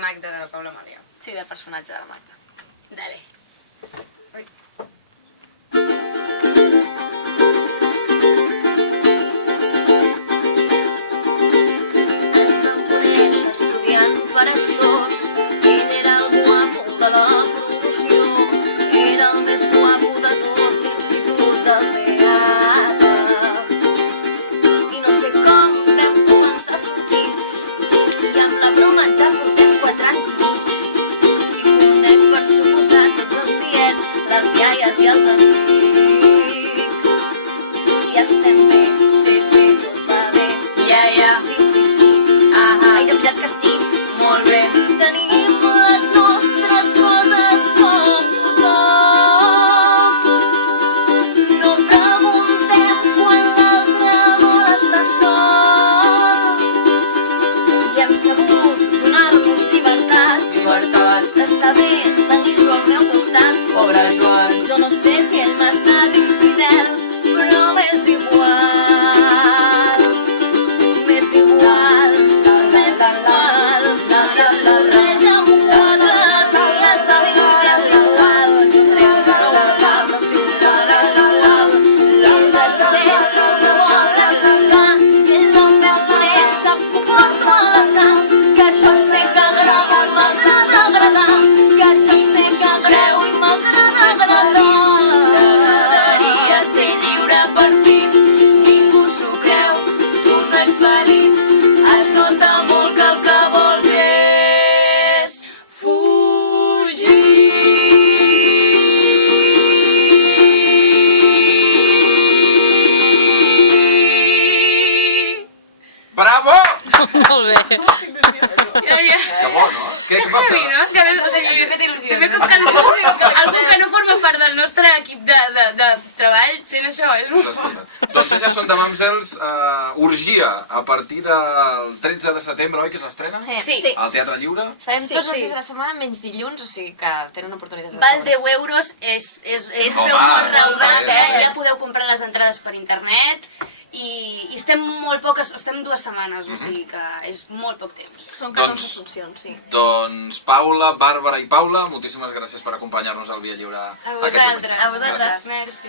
Magda de Paula Maria. Sí, del personatge de la Magda. Dale. Ens vam conèixer estudiant per actors. Ell era el guapo de la promoció. Era el més guapo de tot l'institut del teatre. I no sé com vam començar a sortir. I amb la broma ja portem 4 anys i mig. I conec per suposar tots els tiets, les iaies i els amics. I estem bé, sí, sí, tot va bé. Ja. Sí, sí, sí. Ai, de veritat que sí. Molt bé. Tenim les nostres coses com tothom. No preguntem quan l'altre vol estar sol. I hem sabut donar-nos llibertat. Està bé tenir-lo al meu costat. Pobre Joan. Jo no sé si ell m'ha estat infidel, però m'és igual. M'és igual. M'és igual. Si es barreja amb un altre, ja sabi que m'és igual. Jo crec que no ho fa, però si ho fa és igual. Ell decideix si no vol estar. Ell no em veu conèixer, sap que ho porto a la sang. Que jo sé que agrada i m'agrada agradar. Que jo sé que agreu i m'agrada agradar. T'agradaria ser lliure per fi. Ningú s'ho creu, tu no ets feliç. Es nota molt que el que vols és fugir. Bravo! Molt bé. Ja. Que bo, no? Què passa? Sí, no? Que o sigui, M'ha fet il·lusió. primer cop que algú que no forma part del nostre equip de treball sent això, és molt... Doncs elles són de Mamsels, Orgia, a partir del 13 de setembre, oi, que s'estrena? Sí. Al Teatre Lliure. Sabem Sí, tots els sí. dies de la setmana, menys dilluns, o sigui que tenen oportunitats de Val 10 sobres. euros, és És Home, molt raonable, està bé. ja podeu comprar les entrades per internet i estem molt poques, estem 2 setmanes, o sigui que és molt poc temps. Són 14 Doncs- funcions, sí. Doncs Paula, Bàrbara i Paula, moltíssimes gràcies per acompanyar-nos al Via Lliure A aquest diumenge. vosaltres. A vosaltres. Gràcies. Merci.